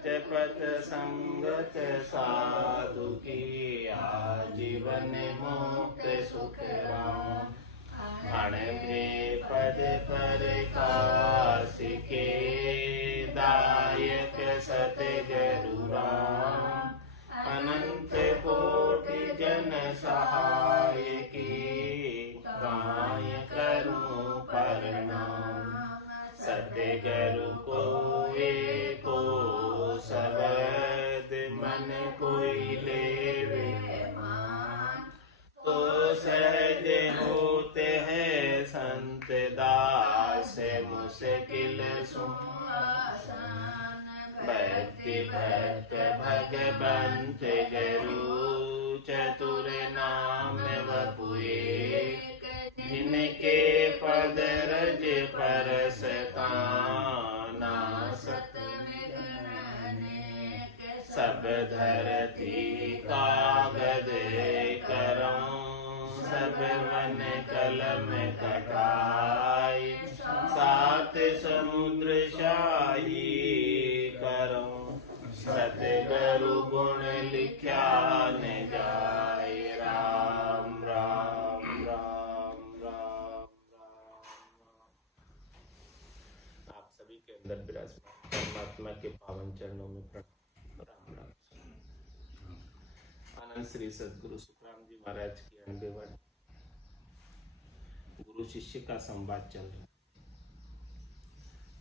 निज पथ संगत साधु की आजीवन मुक्त सुख राम। अण भे पद पर कासिके दायक सतगुरु राम। अनंत कोटि जन सहाय की गाय करूं प्रणाम। सतगुरु को एको शब्द मन कोई लेवे मान। तो सहज होते हैं संत दास मुश्किल सुआसान। भक्ति भक्त भगवंत गुरु चतुर नाम वपुए। जिनके पद रज परस काना सत सब धरती कागज करऊं। सब मन कलम कटाई सात समुद्र शाही करऊं। सतगुरु गुण लिख्या न जाए। राम राम राम राम राम। आप सभी के अंदर विराजमान परमात्मा के पावन चरणों में प्रणाम। राम राम। आनंद श्री सदगुरु सुखराम जी महाराज की 90वां गुरु शिष्य का संवाद चल रहा है।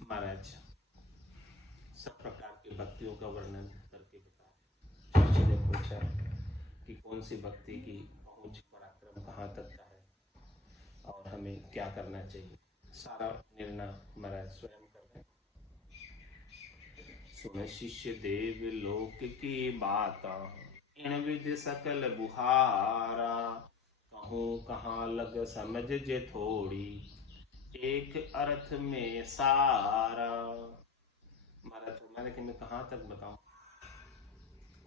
महाराज सब प्रकार की भक्तियों का वर्णन करके बता रहे। शिष्य ने पूछा कि कौन सी भक्ति की पहुंच पराक्रम कहाँ तक का है और हमें क्या करना चाहिए। सारा निर्णय महाराज स्वयं कर रहे। सुन शिष्य देव लोक की बात। इन विधि सकल बुहारा। कहूँ कहाँ लग समझ जे थोड़ी। एक अर्थ में सारा। महाराज मैंने कि मैं कहाँ तक बताऊं।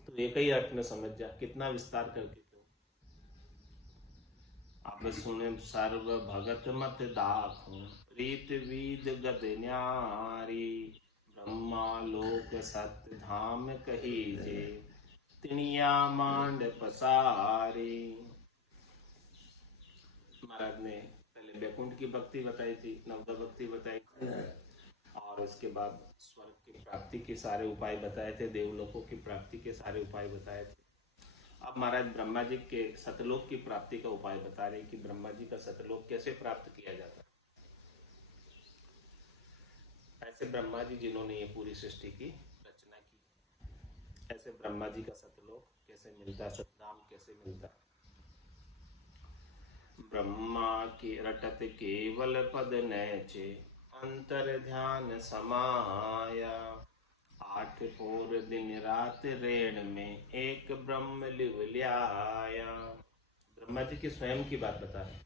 तो एक ही अर्थ में समझ जा, कितना विस्तार करके क्यों। अब सुने सर्व भगत मत दाखूं। प्रीत वीद गद न्यारी। ब्रह्मा लोक सत्य धाम कहीजे। तिनिया मांड पसारी। महाराज ने पहले बैकुंठ की भक्ति बताई थी, नवदा भक्ति बताई थी और उसके बाद स्वर्ग की प्राप्ति के सारे उपाय बताए थे, देवलोकों की प्राप्ति के सारे उपाय बताए थे। अब महाराज ब्रह्मा जी के सतलोक की प्राप्ति का उपाय बता रहे कि ब्रह्मा जी का सतलोक कैसे प्राप्त किया जाता है। ऐसे ब्रह्मा जी जिन्होंने ये पूरी सृष्टि की रचना की, ऐसे ब्रह्मा जी का सतलोक कैसे मिलता, सतधाम कैसे मिलता। ब्रह्मा की रटत केवल पद नैचे। अंतर ध्यान समाया। 8 पोर दिन रात रेण में। एक ब्रह्म लिव ल्याया। ब्रह्मा जी की स्वयं की बात बता रहे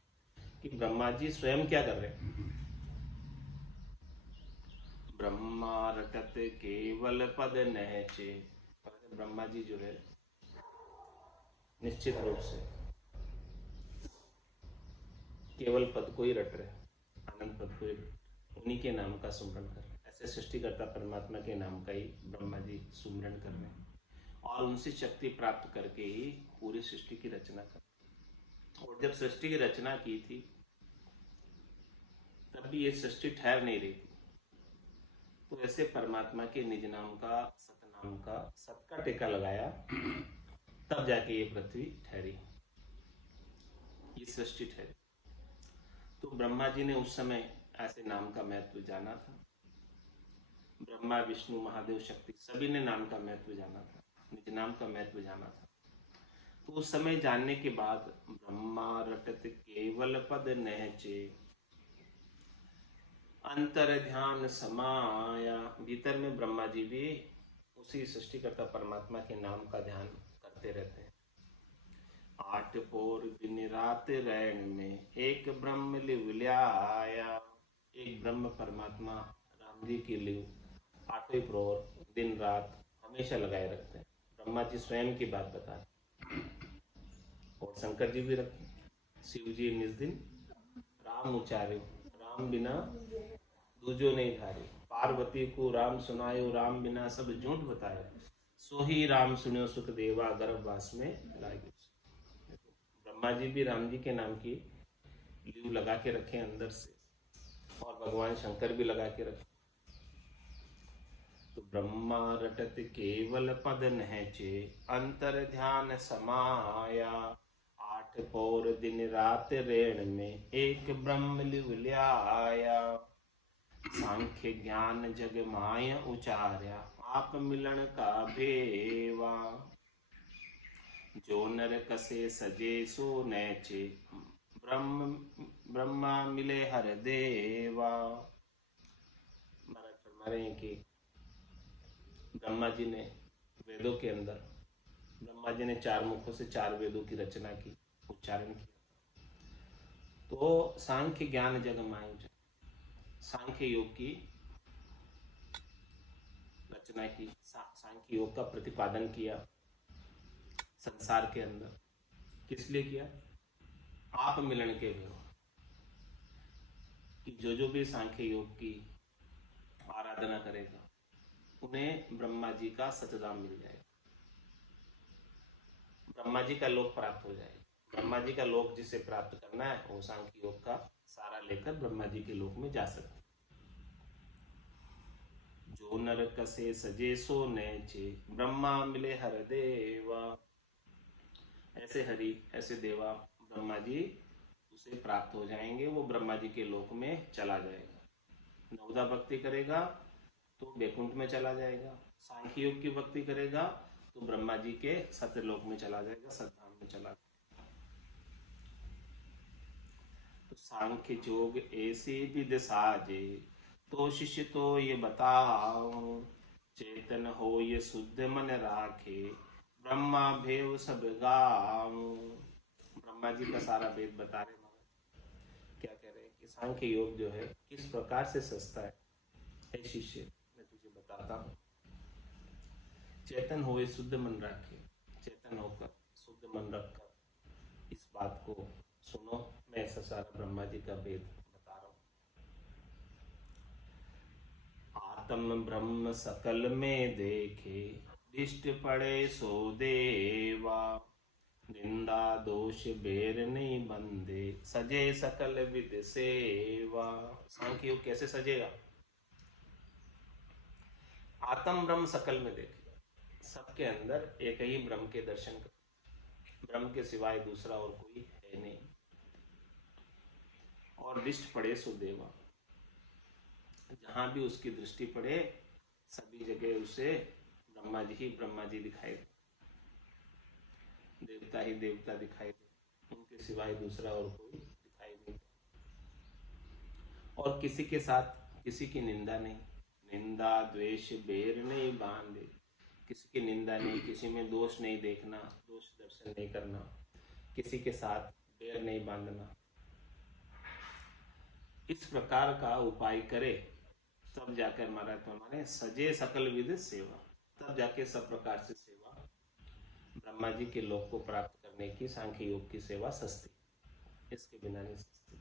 कि ब्रह्मा जी स्वयं क्या कर रहे हैं। ब्रह्मा रटत केवल पद नैचे। ब्रह्मा जी जो है निश्चित रूप से केवल पद को ही रट रहे, आनंद पद को ही उन्हीं के नाम का सुमरण कर रहे। ऐसे सृष्टिकर्ता परमात्मा के नाम का ही ब्रह्मा जी सुमरण कर रहे और उनसे शक्ति प्राप्त करके ही पूरी सृष्टि की रचना कर। और जब सृष्टि की रचना की थी तब भी ये सृष्टि ठहर नहीं रही थी। तो ऐसे परमात्मा के निज नाम का, सतनाम का, सत का टेका लगाया, तब जाके ये पृथ्वी ठहरी, ये सृष्टि ठहरी। तो ब्रह्मा जी ने उस समय ऐसे नाम का महत्व जाना था। ब्रह्मा, विष्णु, महादेव, शक्ति सभी ने नाम का महत्व जाना था, निज नाम का महत्व जाना था। तो उस समय जानने के बाद ब्रह्मा रटत केवल पद नहचे। अंतर ध्यान समाया। भीतर में ब्रह्मा जी भी उसी सृष्टिकर्ता परमात्मा के नाम का ध्यान करते रहते हैं। 8 पोर दिन रात रैन में। एक ब्रह्म लिव ल्याया। एक ब्रह्म परमात्मा राम जी की लिव 8वें प्रहर दिन रात हमेशा लगाए रखते हैं। ब्रह्मा जी स्वयं की बात बता रहे और शंकर जी भी रखते। शिव जी निज दिन राम उचारे। राम बिना दूजो नहीं धारे। पार्वती को राम सुनायो, राम बिना सब झूठ बताए, सो ही राम सुनियो सुख देवा, गर्भवास में लागे। ब्रह्मा जी भी राम जी के नाम की लीव लगा के रखे अंदर से, और भगवान शंकर भी लगा के रखे। तो ब्रह्मा रटत केवल पद नहचे, अंतर ध्यान समाया, आठ पौर दिन रात रेण में, एक ब्रह्म लिव ल्याया। सांख्य ज्ञान जग माय उचार्या, आप मिलन का भेवा, जो नर कसे सजे सो नैचे, ब्रह्मा मिले हर देवा। महाराज फरमा रहे हैं कि ब्रह्मा जी ने वेदों के अंदर, ब्रह्मा जी ने 4 मुखों से 4 वेदों की रचना की, उच्चारण किया। तो सांख्य ज्ञान जग माय, सांख्य योग की रचना की, सांख्य योग का प्रतिपादन किया संसार के अंदर। किस लिए किया? आप मिलन के भेव, कि जो भी सांख्य योग की आराधना करेगा उन्हें ब्रह्मा जी का सतधाम मिल जाएगा, ब्रह्मा जी का लोक प्राप्त हो जाएगा। ब्रह्मा जी का लोक जिसे प्राप्त करना है वो सांख्य योग का सारा लेकर ब्रह्मा जी के लोक में जा सकते। जो नर कसे सजे सो नैचे, ब्रह्मा मिले हर देवा। ऐसे हरि, ऐसे देवा ब्रह्मा जी उसे प्राप्त हो जाएंगे, वो ब्रह्मा जी के लोक में चला जाएगा। नवदा भक्ति करेगा तो वैकुंठ में चला जाएगा, सांख्य योग की भक्ति करेगा तो ब्रह्मा जी के सत्यलोक में चला जाएगा, सतधाम में चला जाएगा। तो सांख्य योग ऐसी विध साजे, तो शिष्य तो ये बताओ, चेतन हो ये शुद्ध मन राखे, ब्रह्मा भेव सब गाँव। ब्रह्मा जी का सारा वेद बता रहे महाराज। क्या कह रहे हैं कि सांख्य योग जो है किस प्रकार से सस्ता है। हे शिष्य, मैं तुझे बताता हूँ। चेतन हो ये शुद्ध मन राखे, चेतन होकर शुद्ध मन रखकर इस बात को सुनो। मैं ऐसा सारा ब्रह्मा जी का वेद बता रहा हूँ। आत्म ब्रह्म सकल में देखे, दिष्ट पड़े सो देवा, निंदा दोष बेर नहीं बंदे, सजे सकल विद सेवा। सांख्य योग कैसे सजेगा? आत्म ब्रह्म सकल में देखे, सबके अंदर एक ही ब्रह्म के दर्शन कर, ब्रह्म के सिवाय दूसरा और कोई है नहीं। और दृष्टि पड़े सो देवा, जहां भी उसकी दृष्टि पड़े सभी जगह उसे ब्रह्मा जी दिखाई दे, देवता ही देवता दिखाई दे, उनके सिवाय दूसरा और कोई दिखाई नहीं। और किसी के साथ किसी की निंदा नहीं, निंदा द्वेष बेर नहीं बांधे, किसी की निंदा नहीं, किसी में दोष नहीं देखना, दोष दर्शन नहीं करना, किसी के साथ बेर नहीं बांधना। इस प्रकार का उपाय करे तब जाकर महाराज हमारे सजे सकल विध सेवा, तब जाके सब प्रकार से सेवा ब्रह्मा जी के लोक को प्राप्त करने की सांख्य योग की सेवा सस्ती, इसके बिना नहीं सस्ती।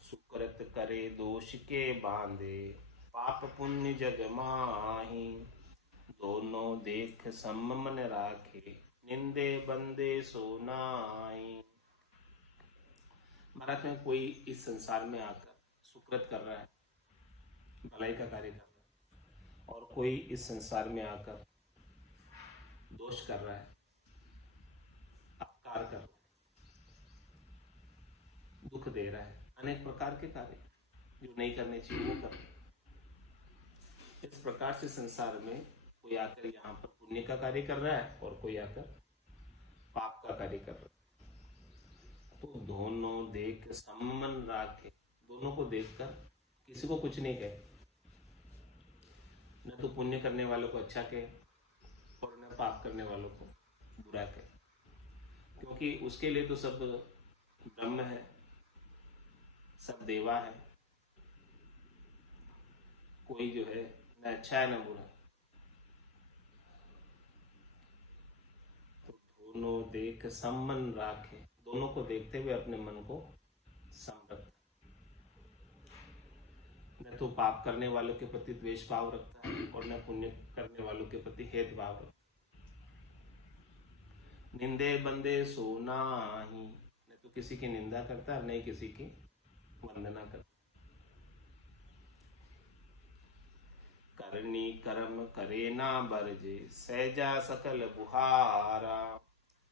सुकृत करे दोष के बांधे, पाप पुण्य जग माही, दोनों देख सम मन राखे, निंदे बंदे सो नाई। महाराज में कोई इस संसार में आकर सुकृत कर रहा है, भलाई का कार्य कर रहा है, और कोई इस संसार में आकर दोष कर रहा है, अपकार कर रहा है, दुख दे रहा है, अनेक प्रकार के कार्य जो नहीं करने चाहिए वो कर रहा है। इस प्रकार से संसार में कोई आकर यहाँ पर पुण्य का कार्य कर रहा है और कोई आकर पाप का कार्य कर रहा है। तो दोनों देख सम्मन राखे, दोनों को देखकर किसी को कुछ नहीं कहे, न तो पुण्य करने वालों को अच्छा कहे और न पाप करने वालों को बुरा कहे, क्योंकि उसके लिए तो सब ब्रह्म है, सब देवा है, कोई जो है न अच्छा है न बुरा। तो दोनों देख सम्मन राखे, दोनों को देखते हुए अपने मन को सम रख, न तो पाप करने वालों के प्रति द्वेष भाव रखता है और न पुण्य करने वालों के प्रति हेत भाव रखता है। निंदे बंदे सो नाही, न तो किसी की निंदा करता है, नहीं किसी की वंदना करता। करनी कर्म करे ना बरजे, सहजा सकल बुहारा।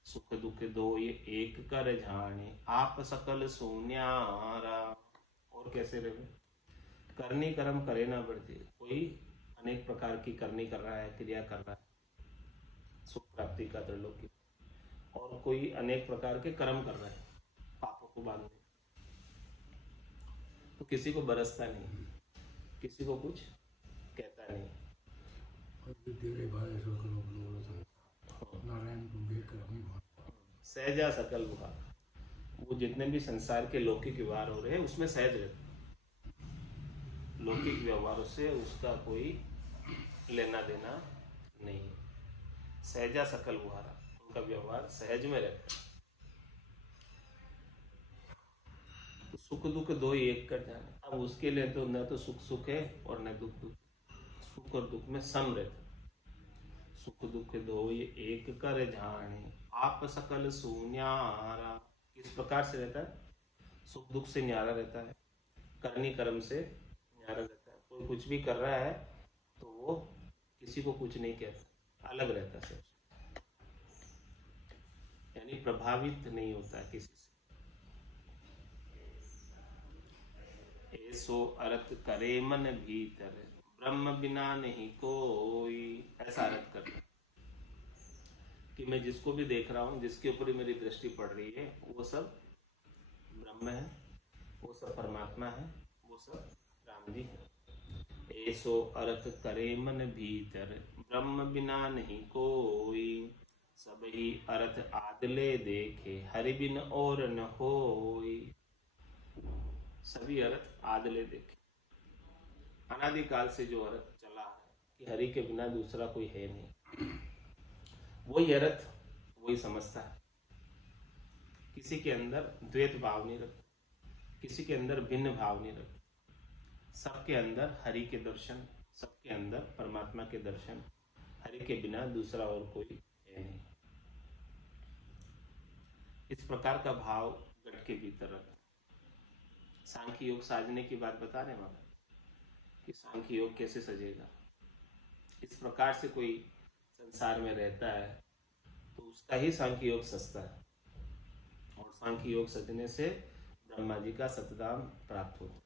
सुख दुख दो ये एक कर जाने, आप सकल सोन्यारा। और कैसे रहे? करनी कर्म करे ना बरजे, कोई अनेक प्रकार की करनी कर रहा है, क्रिया कर रहा है सुख प्राप्ति का, त्रिलोकी, और कोई अनेक प्रकार के कर्म कर रहा है पापों को बांधने, तो किसी को बरसता नहीं, किसी को कुछ कहता नहीं। सहजा सकल व्यवहार, वो जितने भी संसार के लौकिक व्यवहार हो रहे हैं उसमें सहज रहता, लौकिक व्यवहारों से उसका कोई लेना देना नहीं। सहजा सकल व्यवहार, उनका व्यवहार सहज में रहता है। तो सुख दुख दो ही एक कर जाने, अब उसके लिए तो न तो सुख सुख है और न दुख दुख, सुख और दुख में सम रहता। सुख दुख दो ये एक कर जाने, आप सकल शून्यारा। किस प्रकार से रहता है? सुख दुख से न्यारा रहता है, करनी कर्म से न्यारा रहता है। कोई कुछ भी कर रहा है तो वो किसी को कुछ नहीं कहता, अलग रहता है, यानी प्रभावित नहीं होता किसी से। ऐसो अर्थ करे मन भीतर, ब्रह्म बिना नहीं कोई। ऐसा अर्थ करना कि मैं जिसको भी देख रहा हूँ, जिसके ऊपर मेरी दृष्टि पड़ रही है, वो सब ब्रह्म है, वो सब परमात्मा है, वो सब राम जी है। ऐसो अर्थ करे मन भीतर, ब्रह्म बिना नहीं कोई। सब ही अर्थ आदले देखे, हरि बिन और न होई। सभी अर्थ आदले देखे, अनादिकाल से जो अर्थ चला है कि हरि के बिना दूसरा कोई है नहीं, वही अर्थ वही समझता है। किसी के अंदर द्वैत भाव नहीं रखता, किसी के अंदर भिन्न भाव नहीं रखता। सबके अंदर हरि के दर्शन, सबके अंदर परमात्मा के दर्शन, हरि के बिना दूसरा और कोई है नहीं। इस प्रकार का भाव गढ़ के भीतर रखता। सांख्य योग साजने की बात बता रहे हैं कि सांख्य योग कैसे सजेगा। इस प्रकार से कोई संसार में रहता है तो उसका ही सांख्य योग सजता है, और सांख्य योग सजने से ब्रह्मा जी का सतधाम प्राप्त होता है।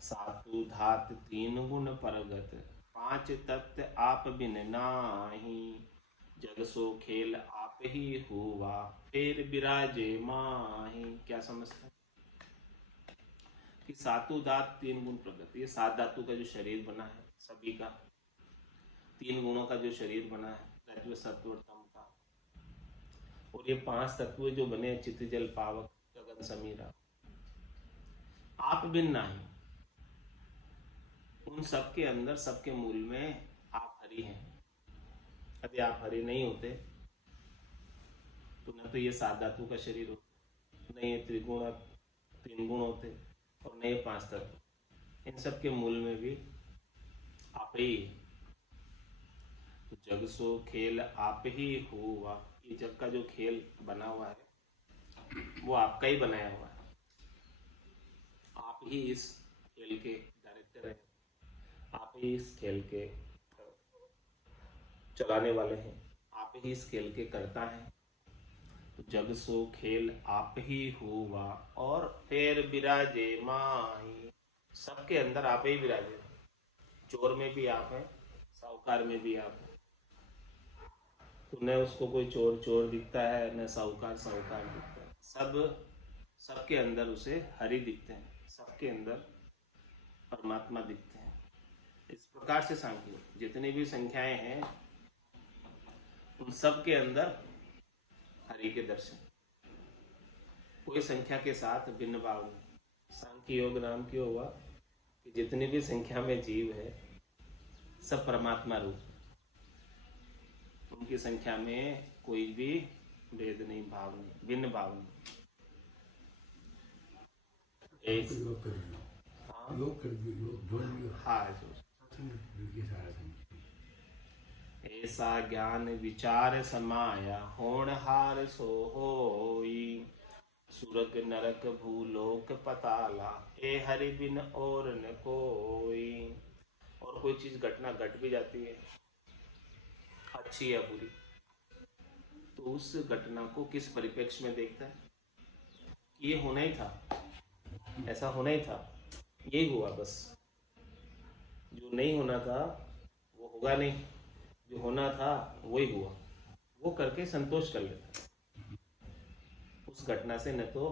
सातु धात तीन गुण परगत, पांच तत्व आप बिन नाही। जग सो खेल आप ही हुआ, फिर विराजे माही। क्या समझते हैं कि सातु धात तीन गुण प्रगत, ये सात धातु का जो शरीर बना है सभी का, तीन गुणों का जो शरीर बना है, रज्जु सत्व और तम का, और ये पांच तत्व जो बने, चित्त जल पावक गगन समीरा, आप बिन नाही। उन सबके अंदर, सबके मूल में आप हरि हैं। यदि आप हरि नहीं होते तो न तो ये सात धातु का शरीर होता, न ये त्रिगुण तीन गुण होते, और न ये पांच तत्व। इन सब के मूल में भी आप ही। तो जग सो खेल आप ही हुआ, ये जग का जो खेल बना हुआ है वो आपका ही बनाया हुआ है। आप ही इस खेल के डायरेक्टर हैं, आप ही इस खेल के चलाने वाले हैं, आप ही इस खेल के कर्ता हैं। तो जग सो खेल आप ही हुआ, और फिर विराजे माही। सबके अंदर आप ही विराजे, चोर में भी आप हैं, साहूकार में भी आप हैं। तो न उसको कोई चोर चोर दिखता है, न साहूकार साहूकार दिखता है। सबके अंदर उसे हरि दिखते हैं, सबके अंदर परमात्मा दिखते हैं। इस प्रकार से सांख्य जितनी भी संख्याएं हैं उन सब के अंदर हरि के दर्शन, कोई संख्या के साथ भिन्न भाव नहीं। सांख्य योग नाम क्यों हुआ कि जितनी भी संख्या में जीव है सब परमात्मा रूप, उनकी संख्या में कोई भी भेद नहीं, भाव नहीं, भिन्न भाव नहीं। हाँ, योग कर योग जोड़ लियो। हाँ जो सत्संग ये सारा संग ऐसा ज्ञान विचार समाया होनहार सो होई सुरग नरक भूलोक पताला ए हरि बिन और न कोई। और कोई चीज घटना घट भी जाती है अच्छी या बुरी, तो उस घटना को किस परिप्रेक्ष्य में देखता है? ये होना ही था, ऐसा होना ही था, यही हुआ बस। जो नहीं होना था वो होगा नहीं, जो होना था वही हुआ, वो करके संतोष कर लेता है। उस घटना से न तो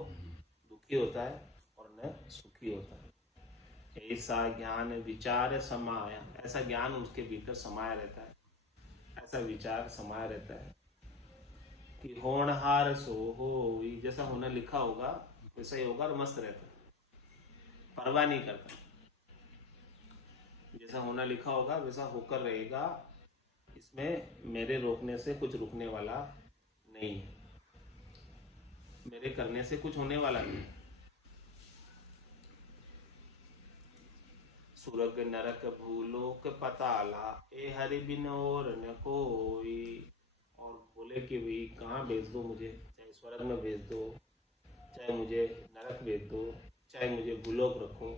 दुखी होता है और न सुखी होता है। ऐसा ज्ञान विचार समाया, ऐसा ज्ञान उसके भीतर समाया रहता है, ऐसा विचार समाया रहता है कि होनहार सो होई, जैसा होना लिखा होगा वैसा ही होगा और मस्त रहता है, परवाह नहीं करता। जैसा होना लिखा होगा वैसा होकर रहेगा, इसमें मेरे रोकने से कुछ रुकने वाला नहीं है, मेरे करने से कुछ होने वाला नहीं। सुरग नरक भूलोक पताला ए हरि बिन और न कोई। और बोले कि भाई कहाँ भेज दो मुझे, चाहे स्वर्ग में भेज दो, चाहे मुझे नरक भेज दो, चाहे मुझे भूलोक रखो,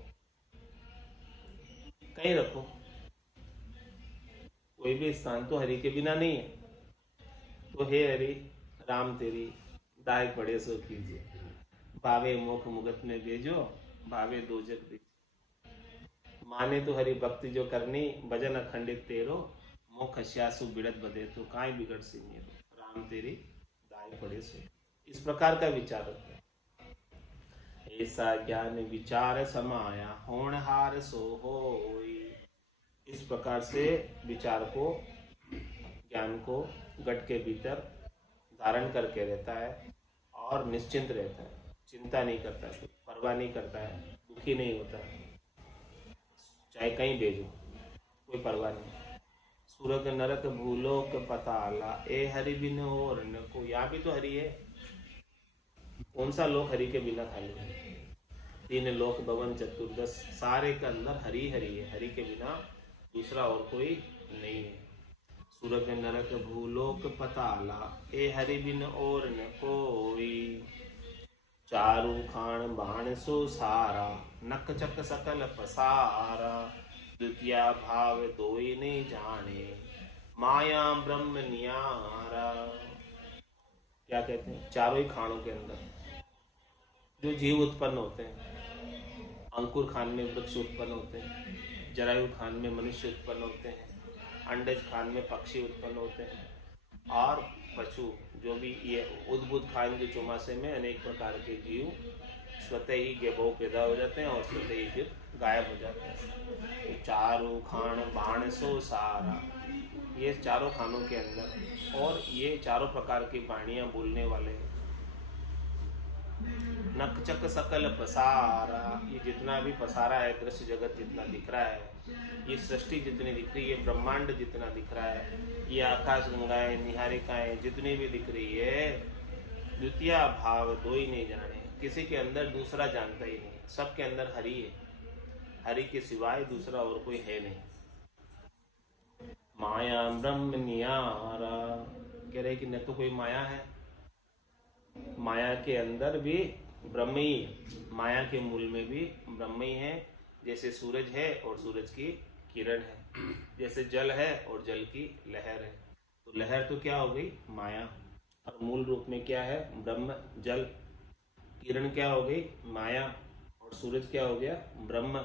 कहीं रखो, कोई भी स्थान तो हरि के बिना नहीं है। तो हे हरि राम तेरी दाय पड़े सो कीजिए, भावे मोख मुगत में भेजो, भावे दोजक दीजिए। माने तो हरि भक्ति जो करनी, भजन अखंडित तेरो, मोख श्यासु बिड़त बदे तो काई बिगड़ सी मेरो, राम तेरी दाय पड़े सो। इस प्रकार का विचार होता है। ऐसा ज्ञान विचार समाया होनहार सो होई। इस प्रकार से विचार को, ज्ञान को घट के भीतर धारण करके रहता है और निश्चिंत रहता है, चिंता नहीं करता है, परवाह नहीं करता है, दुखी नहीं होता है, चाहे कहीं भेजो कोई परवाह नहीं। सुरग नरक भूलोक पताला ए हरि बिन और न को। यहाँ भी तो हरि है, कौन सा लोक हरि के बिना खाली है? तीन लोक भवन चतुर्दश सारे के अंदर हरि हरि है, हरि के बिना दूसरा और कोई नहीं है। सुरग नरक भूलोक पताला ए हरि बिन और न कोई। चारु खान बाण सो सारा नक चक सकल पसारा। द्वितीया भाव दोई नहीं जाने माया ब्रह्म नियारा। क्या कहते हैं? चारों ही खानों के अंदर जो जीव उत्पन्न होते हैं, अंकुर खान में वृक्ष उत्पन्न होते हैं, जरायु खान में मनुष्य उत्पन्न होते हैं, अंडज खान में पक्षी उत्पन्न होते हैं, और पशु जो भी ये उद्भुत खान जो चौमासे में अनेक प्रकार के जीव स्वतः ही गेबो पैदा हो जाते हैं और स्वतः ही फिर गायब हो जाते हैं। तो चारों खान बाण सो सारा, ये चारों खानों के अंदर, और ये चारों प्रकार की वाणियाँ बोलने वाले हैं। नकचक सकल पसारा, ये जितना भी पसारा है, दृश्य जगत जितना दिख रहा है, ये सृष्टि जितनी दिख रही है, ब्रह्मांड जितना दिख रहा है, ये आकाश गंगाएं निहारिकाएं जितनी भी दिख रही है, द्वितीय भाव दो ही नहीं जाने, किसी के अंदर दूसरा जानता ही नहीं, सबके अंदर हरि है, हरि के सिवाय दूसरा और कोई है नहीं। माया ब्रह्म नियारा, कह रहे कि न तो कोई माया है, माया के अंदर भी ब्रह्म ही है, माया के मूल में भी ब्रह्म ही है। जैसे सूरज है और सूरज की किरण है, जैसे जल है और जल की लहर है, तो लहर तो क्या हो गई? माया, और मूल रूप में क्या है? ब्रह्म जल। किरण क्या हो गई? माया, और सूरज क्या हो गया? ब्रह्म।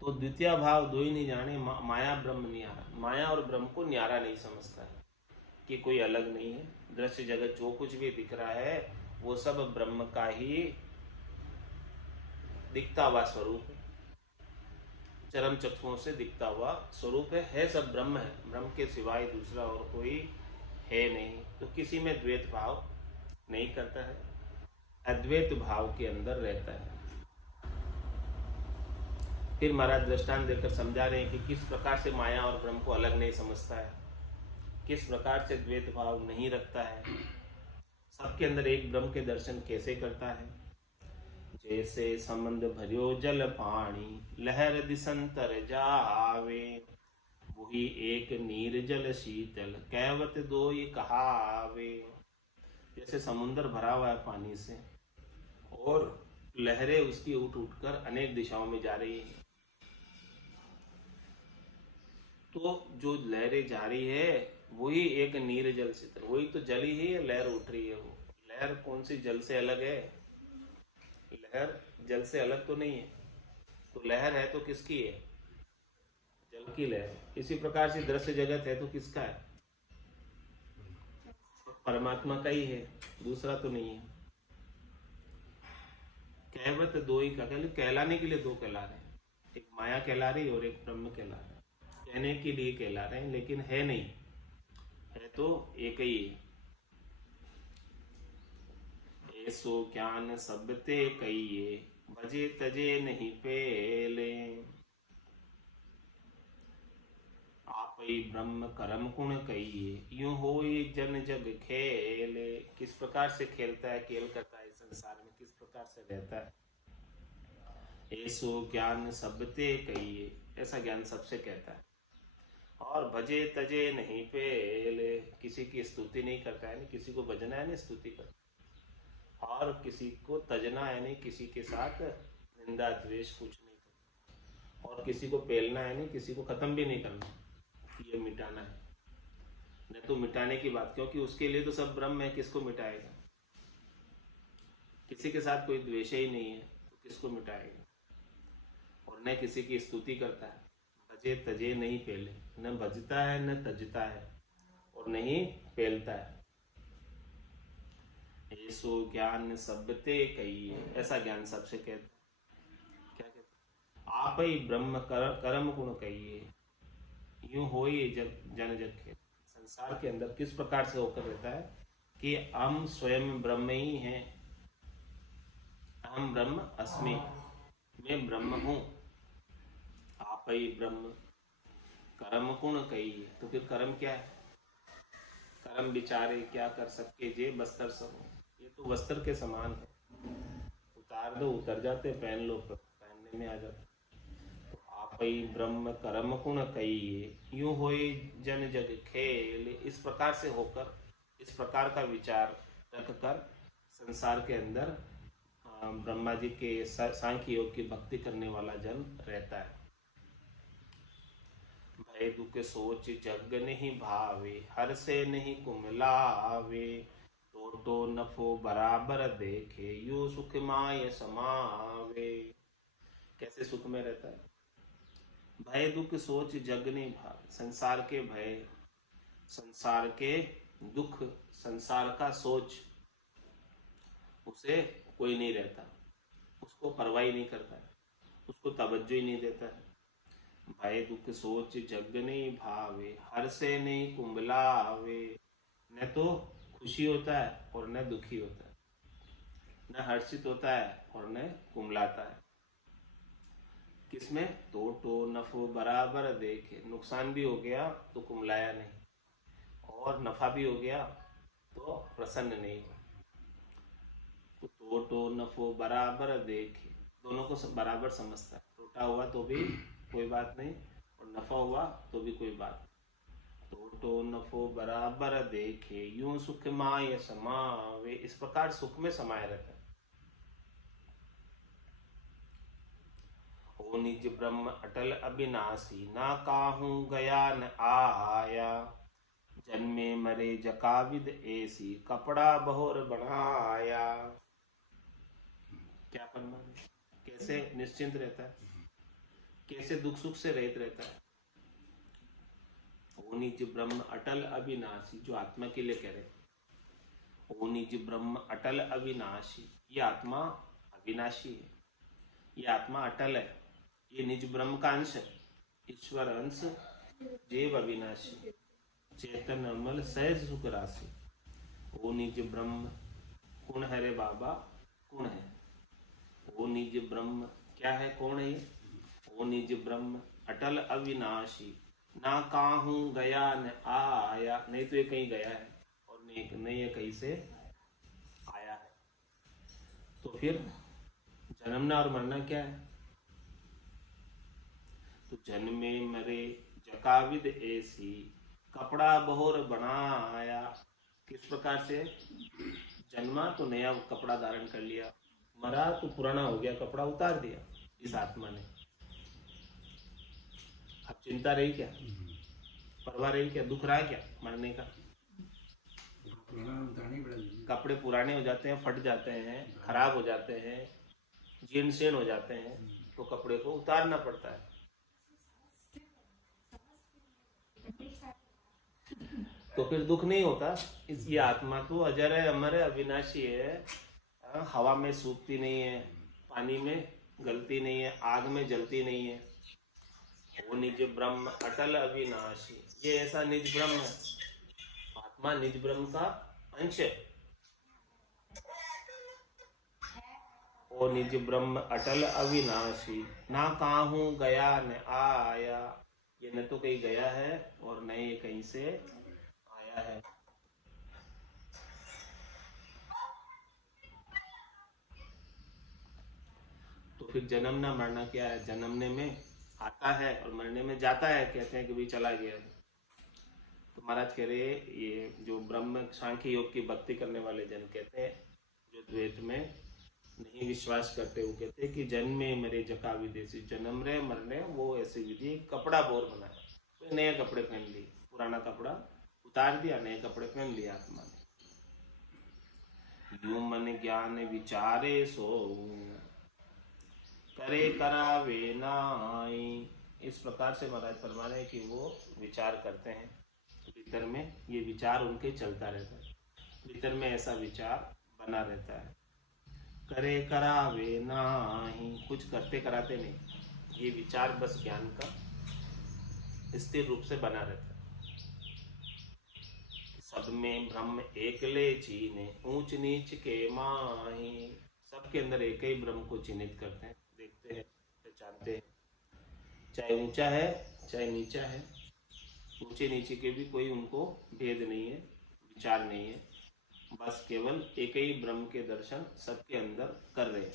तो द्वितीय भाव दो ही नहीं जाने, माया ब्रह्म न्यारा, माया और ब्रह्म को न्यारा नहीं समझता है कि कोई अलग नहीं है। दृश्य जगत जो कुछ भी दिख रहा है वो सब ब्रह्म का ही दिखता हुआ स्वरूप है, चरम चक्षुओं से दिखता हुआ स्वरूप है सब ब्रह्म है, ब्रह्म के सिवाय दूसरा और कोई है नहीं। तो किसी में द्वैत भाव नहीं करता है, अद्वैत भाव के अंदर रहता है। फिर महाराज दृष्टांत देकर समझा रहे हैं कि किस प्रकार से माया और ब्रह्म को अलग नहीं समझता है, किस प्रकार से द्वैत भाव नहीं रखता है, सबके अंदर एक ब्रह्म के दर्शन कैसे करता है। जैसे संबंध भरियो जल पानी लहर दिसंतर जावे वही एक नीर जल शीतल कहवत दोई कहावे। जैसे समुन्द्र भरा हुआ है पानी से और लहरें उसकी उठ उठकर अनेक दिशाओं में जा रही है, तो जो लहरें जा रही है वही एक नीर जल शीतल, वही तो जल ही है, लहर उठ रही है। वो लहर कौन सी जल से अलग है? लहर जल से अलग तो नहीं है, तो लहर है तो किसकी है? जल की लहर। इसी प्रकार से दृश्य जगत है तो किसका है? परमात्मा का ही है, दूसरा तो नहीं है। कहवत दो ही का कहलाने के लिए दो कहला रहे हैं, एक माया कहला रही और एक ब्रह्म कहला रहे हैं। कहने के लिए कहला रहे हैं लेकिन है नहीं, है तो एक ही है। ऐसो ज्ञान सबते कहिए भजे तजे नहीं पेले आप ही ब्रह्म कर्म गुण कहिए यूं होई जन जग खेले। किस प्रकार से खेलता है, खेल करता है संसार में, किस प्रकार से रहता है। ऐसो ज्ञान सबते कहिए, ऐसा ज्ञान सबसे कहता है। और भजे तजे नहीं पेले, किसी की स्तुति नहीं करता है, नहीं किसी को भजना है नहीं स्तुति करता, और किसी को तजना है नहीं, किसी के साथ निंदा द्वेष कुछ नहीं करता, और किसी को पेलना है नहीं, किसी को खत्म भी नहीं करना, ये मिटाना है। नहीं तो मिटाने की बात, क्योंकि उसके लिए तो सब ब्रह्म है, किसको मिटाएगा? किसी के साथ कोई द्वेष ही नहीं है तो किसको मिटाएगा? और न किसी की स्तुति करता है, भजे तजे नहीं पेले, न भजता है न तजता है और नहीं पेलता है। ऐसो ज्ञान सबते कहिए, ऐसा ज्ञान सबसे कहता है। क्या कहता है? आप ही ब्रह्म कर्म गुण कहिए यूं हो ही जन जग खेल। संसार के अंदर किस प्रकार से होकर रहता है कि हम स्वयं ब्रह्म ही हैं, अहम ब्रह्म अस्मि, मैं ब्रह्म हूं। आप ही ब्रह्म कर्म गुण कहिए, तो फिर कर्म क्या है? कर्म बिचारे क्या कर सके जे बस्तर समो, ये तो वस्त्र के समान है, उतार दो उतर जाते, पहन लो पहनने में आ जाते। तो आप ही ब्रह्म कर्म गुण कहिए यूं होई जन जग खेल। इस प्रकार से होकर, इस प्रकार का विचार रखकर संसार के अंदर ब्रह्मा जी के सांख्य योग की भक्ति करने वाला जन रहता है। भय दुख सोच जग नहीं भावे हर से नहीं कुमलावे तो नफो बराबर देखे यू सुख माय समावे। कैसे सुख में रहता है? भय दुख सोच जग नहीं भावे, संसार के भय, संसार के दुख, संसार का सोच उसे कोई नहीं रहता, उसको परवाह नहीं करता है, उसको तवज्जो ही नहीं देता है। भय दुख सोच जग नहीं भावे हर से नहीं कुंभलावे, न तो खुशी होता है और न दुखी होता है, न हर्षित होता है और न कुंभलाता है। किसमें? तो नफो बराबर देखे, नुकसान भी हो गया तो कुंभलाया नहीं और नफा भी हो गया तो प्रसन्न नहीं हुआ। तो नफो बराबर देखे, दोनों को सब बराबर समझता है, टोटा हुआ तो भी कोई बात नहीं और नफा हुआ तो भी कोई बात नहीं। तो नफो बराबर देखे यूं सुख माय समावे, इस प्रकार सुख में समाये रहता है। ओ निज ब्रह्म अटल अविनाशी ना काहू गया न आया, जन्मे मरे जकाविद ऐसी कपड़ा बहोर बनाया। क्या फरमान, कैसे निश्चिंत रहता है, कैसे दुख सुख से रहित रहता है। ओ निज ब्रह्म अटल अविनाशी, जो आत्मा के लिए कह रहे, ओ निज ब्रह्म अटल अविनाशी, ये आत्मा अविनाशी है, ये आत्मा अटल है, ये निज ब्रह्म का अंश है, ईश्वर अंश जीव अविनाशी, चेतन निर्मल सहज सुख राशि। ओ निज ब्रह्म, कौन है रे बाबा? कौन है वो निज ब्रह्म? क्या है, कौन है ये? वो निज ब्रह्म अटल अविनाशी ना काहू गया न आया, नहीं तो ये कहीं गया है और नहीं ये कहीं से आया है। तो फिर जन्मना और मरना क्या है? तो जन्मे मरे जकाविद ऐसी, कपड़ा बोहर बनाया। किस प्रकार से? जन्मा तो नया कपड़ा धारण कर लिया, मरा तो पुराना हो गया कपड़ा उतार दिया इस आत्मा ने। अब चिंता रही क्या? परवाह रही क्या? दुख रहा है क्या मरने का? पुराना उतारना ही पड़ेगा। कपड़े पुराने हो जाते हैं, फट जाते हैं, खराब हो जाते हैं, जीर्ण शीर्ण हो जाते हैं, तो कपड़े को उतारना पड़ता है। तो फिर दुख नहीं होता। इसलिए आत्मा तो अजर है, अमर है, अविनाशी है। हवा में सूखती नहीं है, पानी में गलती नहीं है, आग में जलती नहीं है। वो निज ब्रह्म अटल अविनाशी, ये ऐसा निज ब्रह्म है। आत्मा निज ब्रह्म का अंश है। वो निज ब्रह्म अटल अविनाशी, ना काहू गया न आया। ये न तो कहीं गया है और न ये कहीं से आया है। तो फिर जन्मना मरना क्या है? जन्मने में आता है और मरने में जाता है। कहते हैं कि भाई चला गया। तो महाराज कह रहे ये जो ब्रह्म सांख्य योग की भक्ति करने वाले जन कहते हैं, जो द्वैत में नहीं विश्वास करते, वो कहते हैं कि जन्मे मरे जका विदेशी, जन्म रहे मरने वो ऐसी विधि। कपड़ा बोर बनाया, तो नए कपड़े पहन लिए, पुराना कपड़ा उतार दिया, नए कपड़े पहन लिया आत्मा ने। यूं मन ज्ञान विचारे सो, करे करावे नाई। इस प्रकार से महाराज फरमा रहे हैं कि वो विचार करते हैं भीतर में, ये विचार उनके चलता रहता है, भीतर में ऐसा विचार बना रहता है। करे करावे नाही, कुछ करते कराते नहीं, ये विचार बस ज्ञान का स्थिर रूप से बना रहता है। सब में ब्रह्म एकले चीने, ऊंच नीच के माही। सबके अंदर एक ही ब्रह्म को चिन्हित करते हैं, देखते हैं, पहचानते हैं। चाहे ऊंचा है चाहे नीचा है, ऊंचे नीचे के भी कोई उनको भेद नहीं है, विचार नहीं है। बस केवल एक ही ब्रह्म के दर्शन सबके अंदर कर रहे हैं।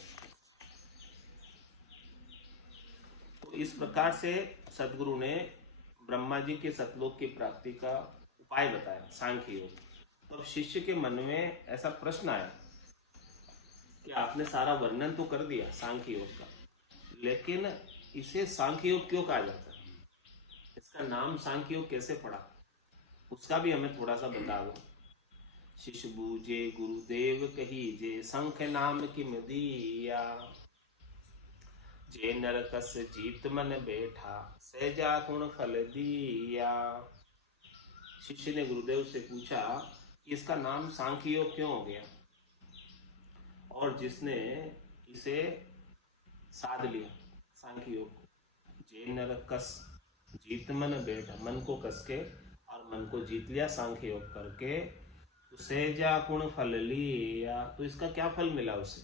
तो इस प्रकार से सदगुरु ने ब्रह्मा जी के सतलोक की प्राप्ति का उपाय बताया, सांख्य योग। तो शिष्य के मन में ऐसा प्रश्न आया कि आपने सारा वर्णन तो कर दिया सांख्य योग का, लेकिन इसे सांख्य योग क्यों कहा जाता है? इसका नाम सांख्य योग कैसे पड़ा? उसका भी हमें थोड़ा सा बता दो। शिष्य बूझे गुरुदेव कहीजे, संख्य नाम किम दिया। जे नरकस जीत मन बैठा, सहजा गुण फल दिया। शिष्य ने गुरुदेव से पूछा कि इसका नाम सांख्य योग क्यों हो गया, और जिसने इसे साध लिया सांख्य योग को। जे नरकस जीत मन बैठा, मन को कस के और मन को जीत लिया सांख्य योग करके, तो सहजा गुण फल लिया। तो इसका क्या फल मिला उसे?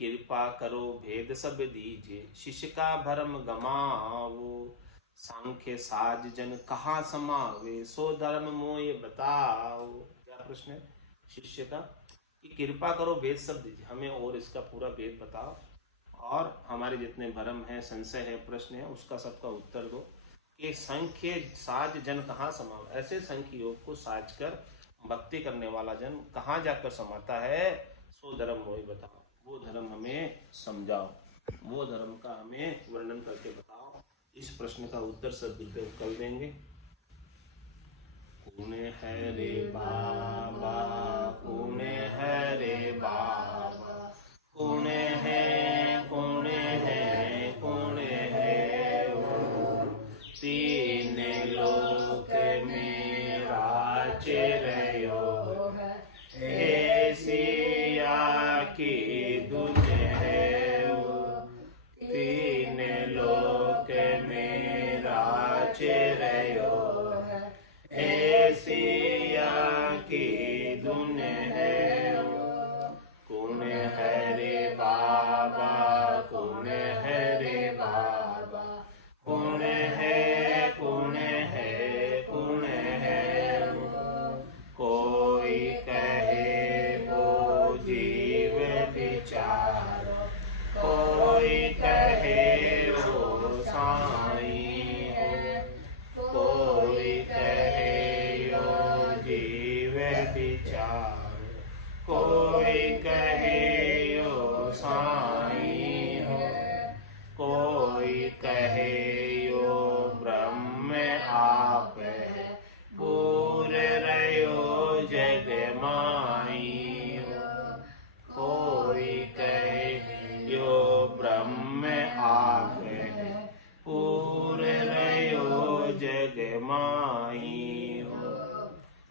कृपा करो भेद सब दीजिए, शिष्य का भरम गमावो। सांख्य साज जन कहाँ समावे, सो धर्म मोय बताओ। क्या प्रश्न है शिष्य का? कि कृपा करो भेद सब दीजिए, हमें और इसका पूरा भेद बताओ, और हमारे जितने भरम है, संशय है, प्रश्न है, उसका सबका उत्तर दो। कि संख्य साज जन कहाँ समाओ, ऐसे संख्य योग को साज कर भक्ति करने वाला जन कहाँ जाकर समाता है? सो धर्म मोय बताओ, वो धर्म हमें समझाओ, वो धर्म का हमें वर्णन करके बताओ। इस प्रश्न का उत्तर सदगुरुदेव कल देंगे। कौने है रे बाबा, कौने है रे बाबा, कौने है, कौने है, कौने है वो। तीन लोक में राचे रहो, ऐसिया की धुन है वो। तीन लोक में राचे रहो, ऐसिया की धुन है वो। आप पूरे रयो जग माही हो।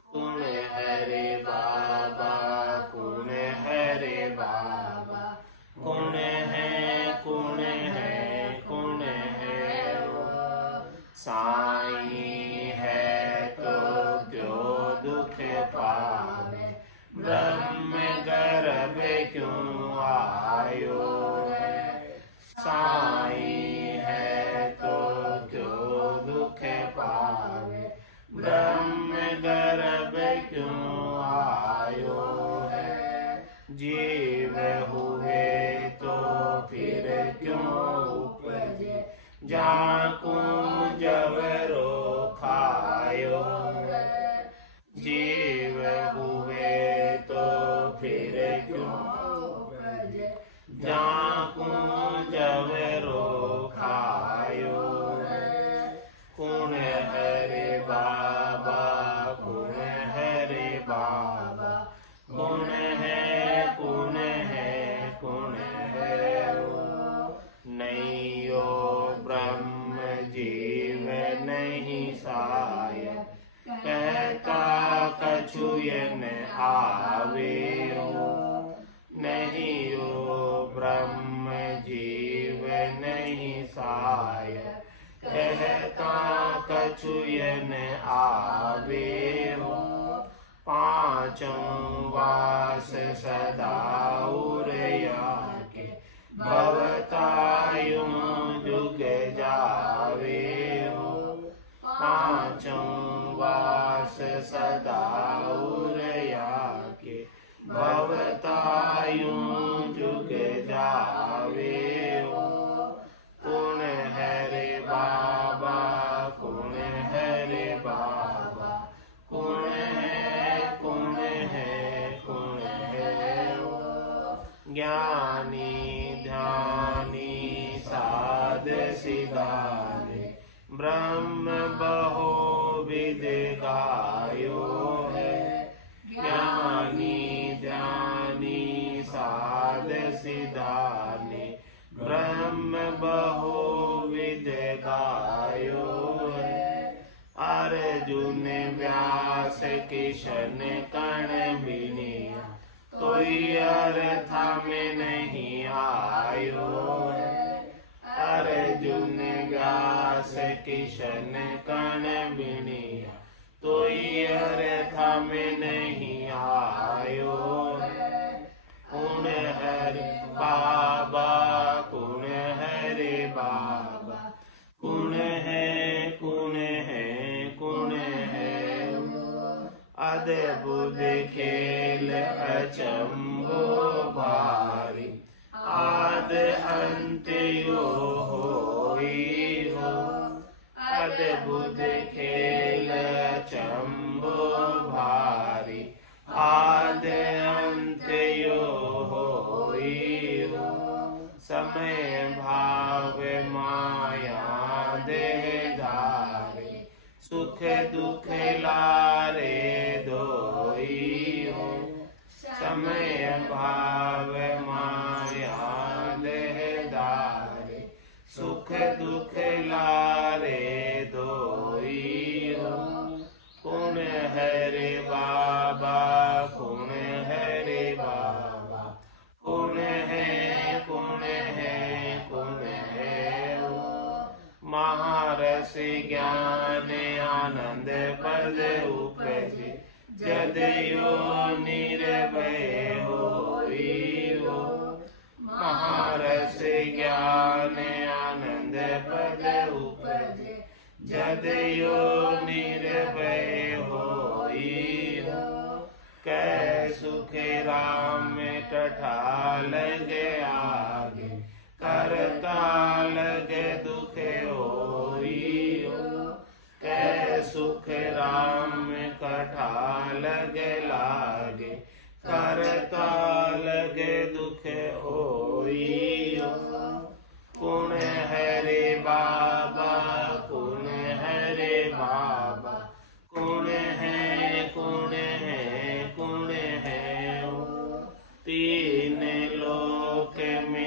कुण हरे बाबा कुण हरे बाबा, कुण है कुण है कुण है हो। साईं है तो क्यों दुख पावे, ब्रह्म गर्भ क्यों आयो है। साईं है तो क्यों दुख पावे, ब्रह्म गर्भ क्यों आयो है। जीव हुए तो फिर क्यों उपजे, जाकू जवरो खायो है। जीव हुए तो फिर क्यों उपजे, जाकू जवरो खायो है। कुण हरे बाबा कुण हरे बाबा, कुण है कुण है कुण है हो। नैयो ब्रह्म जीव नहीं साय, कहता कछुयन आवे हो। नहीं हो ब्रह्म जीव नहीं साय, कहता कछुयन आवे हो। पांचों वास सदा उरया के, भवतायुं जुग जावे हो। पांचों वास सदा उरया के, भवतायुं जुग जावे हो। कुण हरे बाबा कुण हरे बाबा, कुण है कुण है कुण है हो। ज्ञानी ध्यानी साध सिधाने, ब्रह्म बहो विद गायो है। ज्ञानी ध्यानी साध सिधाने, ब्रह्म बहो विद गायो है। अर्जुन व्यास किशन कण बिनिया, कोई अर्था में नहीं आयो है। अर्जुन व्यास किशन कण बिनिया, कोई अर्था में नहीं आयो है। कुण हरे बाबा कुण हरे बाबा, कुण है कुण है कुण है हो। अद्भुत खेल अचंभो भारी, आद अंत यो होई हो। अद्भुत खेल अचंभो भारी, आद अंत यो होई हो। समय भाव माया देह धारे, सुख दुख लारे दोई हो। समय भाव माया देह धारे, सुख दुख लारे दोई हो। कुण हरे बाबा कुण हरे बाबा, कुण है कुण है कुण है हो। महारस ज्ञान आनंद पद उपजे, जदयो निर्भय होई हो। महारस ज्ञान आनंद पद उपजे, जदयो निर्भय होई हो। कै सुख राम कठा लगे आगे, करता लगे दुख होई हो। कै सुख राम कठा लगे लागे, करता लगे दुख होई हो। कुण हरे बाबा कुण हरे बाबा, कुण है कुण है कुण है हो। तीन लोक में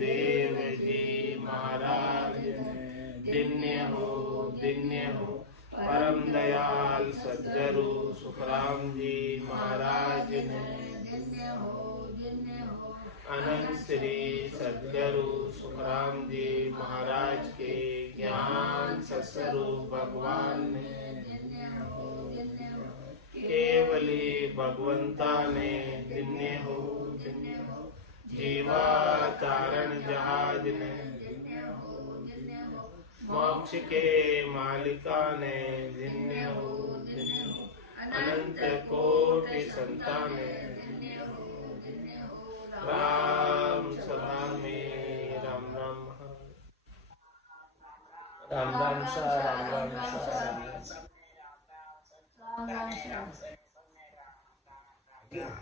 देव जी महाराज दिन्य हो परम दयाल सद्गुरु सुखराम जी महाराज ने अनंत श्री सद्गुरु सुखराम जी महाराज के ज्ञान सत्स्वरूप भगवान ने केवली भगवंता ने दिन्य हो जीवा तारण जहाज ने मोक्ष के मालिका ने दिन्य हो अनंत कोटि संताने राम सदा में राम राम राम राम सा राम राम सा राम राम श्याम।